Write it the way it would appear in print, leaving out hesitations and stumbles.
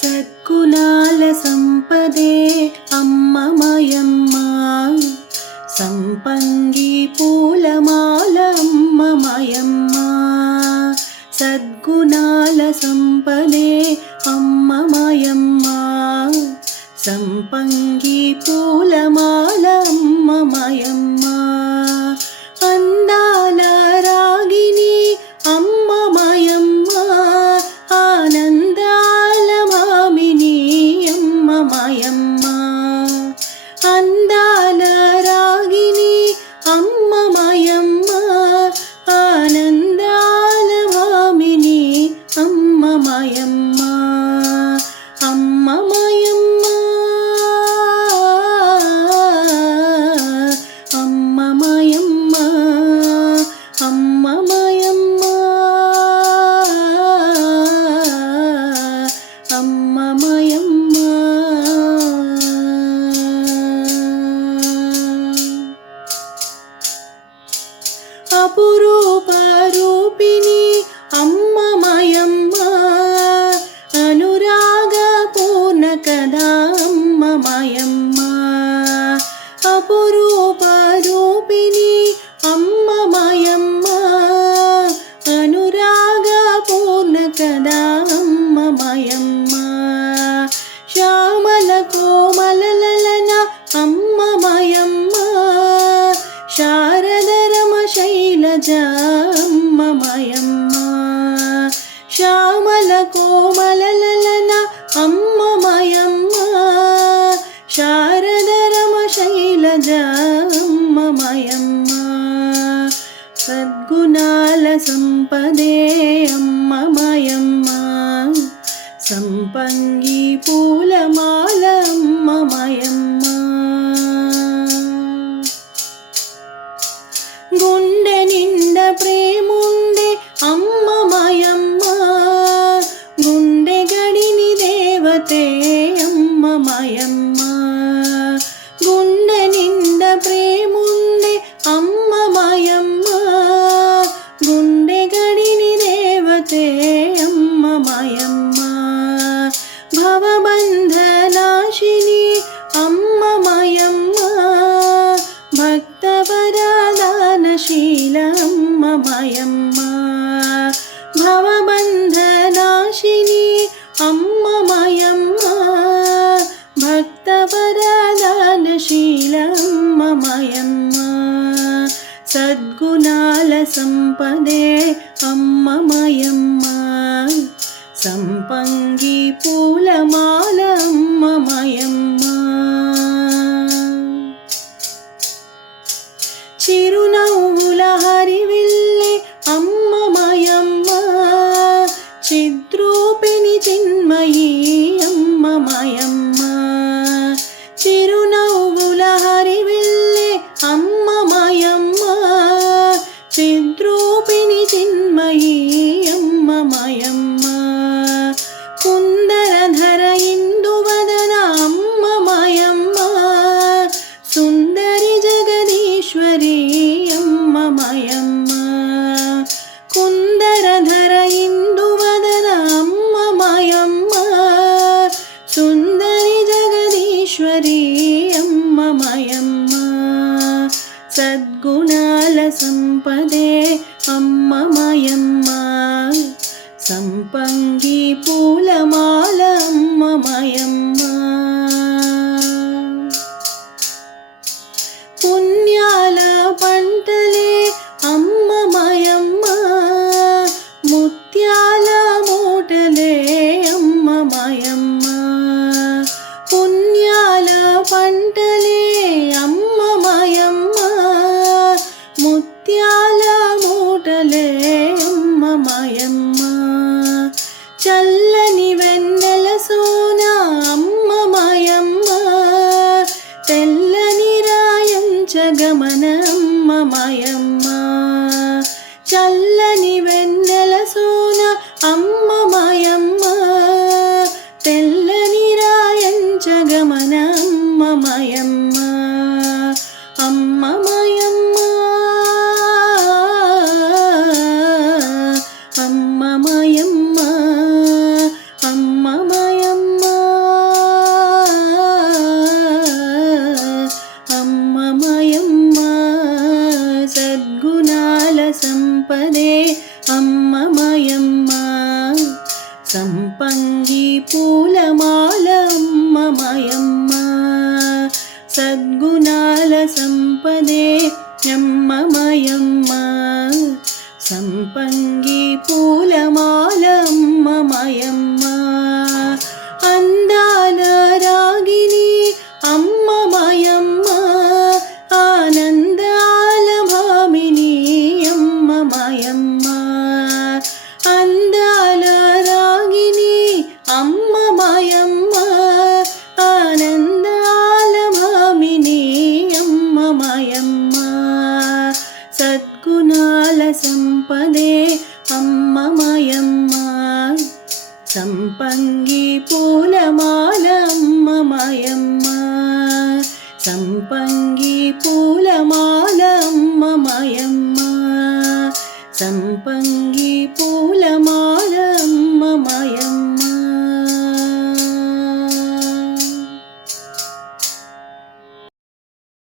సద్గుణాల సంపదే అమ్మ మాయమ్మ, సంపంగి పూలమాల అమ్మ మాయమ్మ. సద్గుణాల సంపదే అమ్మ మాయమ్మ, సంపంగి పూలమాల అమ్మ మాయమ్మ. అందాల రాగిని అమ్మ మాయమ్మ, ఆనందాల మామిని అమ్మ మాయమ్మ. అందాల రాగిని అమ్మ మాయమ్మ, ఆనందాల మామిని అమ్మ మాయమ్మ. అమ్మ మాయమ్మ, అమ్మ మాయమ్మ, అమ్మ మాయమ్మ, అమ్మ మాయమ్మ. అపురూప రూపిణి అమ్మ మాయమ్మ, అనురాగ పూర్ణ కదా అమ్మ మాయమ్మ. అపురూప రూపిణి అమ్మ మాయమ్మ, అనురాగ పూర్ణ కదా అమ్మ మాయమ్మ. శ్యామల కోమలలన అమ్మ మాయమ్మ, శారద రమ శైలజ అమ్మ మాయమ్మ. శ్యామల కోమలలన అమ్మ మాయమ్మ, శారద రమ శైలజ అమ్మ మాయమ్మ. సద్గుణాల సంపదే అమ్మ మాయమ్మ, సంపంగి పూలమాల అమ్మ మాయమ్మ. గుండె నిండ ప్రేముండే అమ్మ మాయమ్మ, గుండె గడిని దేవతే అమ్మ మాయమ్మ. గుండె నిండ ప్రేముండే అమ్మ మాయమ్మ, గుండె గడిని దేవతే అమ్మ మాయమ్మ. భవబంధ నాశిని అమ్మ మాయమ్మ, భక్త వరదానశీల అమ్మ మాయమ్మ. భవబంధ నాశిని అమ్మ మాయమ్మ, భక్త వరదానశీల అమ్మ మాయమ్మ. సద్గుణాల సంపదే అమ్మ మాయమ్మ, సంపంగి పూలమాల అమ్మ మాయమ్మ. చిరునవ్వుల హరివిల్లె అమ్మ మాయమ్మ, చిద్రూపిణి చిన్మయీ అమ్మ మాయమ్మ. చిరునవ్వుల హరివిల్లె అమ్మ మాయమ్మ, చిద్రూపిణి చిన్మయీ అమ్మ మాయమ్మ. కుందరధర ఇందువదన అమ్మ మాయమ్మ, సుందరి జగదీశ్వరి అమ్మ మాయమ్మ. కుందరధర ఇందువదన అమ్మ మాయమ్మ, సుందరి జగదీశ్వరి అమ్మ మాయమ్మ. సద్గుణాల సంపదే అమ్మ మాయమ్మ, సంపంగి పూలమాల అమ్మ మాయమ్మ. పుణ్యాల పంటలే అమ్మ మాయమ్మ, ముత్యాల మూటలే అమ్మ మాయమ్మ. పుణ్యాల పంటలే అమ్మ మాయమ్మ, ముత్యాల మూటలే అమ్మ మాయమ్మ. చల్లని వెన్నెల సోన అమ్మ మాయమ్మ, తెల్లని రాయంచగమన అమ్మ మాయమ్మ. చల్లని వెన్నెల సోన అమ్మ మాయమ్మ, తెల్లని రాయంచగమన అమ్మ మాయమ్మ. అమ్మ మాయమ్మ, అమ్మ మాయమ్మ, అమ్మ మాయమ్మ. మయమ్మ సంపంగి పూలమాల అమ్మ మయమ్మ సద్గుణాల సంపదే అమ్మ మయమ్మ సంపంగి పూలమాల అమ్మ మయమ్మ అందాల రాగిని అమ్మ మయమ్మ ఆనందాల భామిని అమ్మ మయమ్మ అందాల రాగిని అమ్మ మయమ్మ ఆనందాల భామిని అమ్మ మయమ్మ సద్గుణాల సంపదే అమ్మ మయమ్మ సంపంగి పూలమాల అమ్మ మయమ్మ సంపంగి పూలమాల అమ్మ మయమ్మ సంపంగి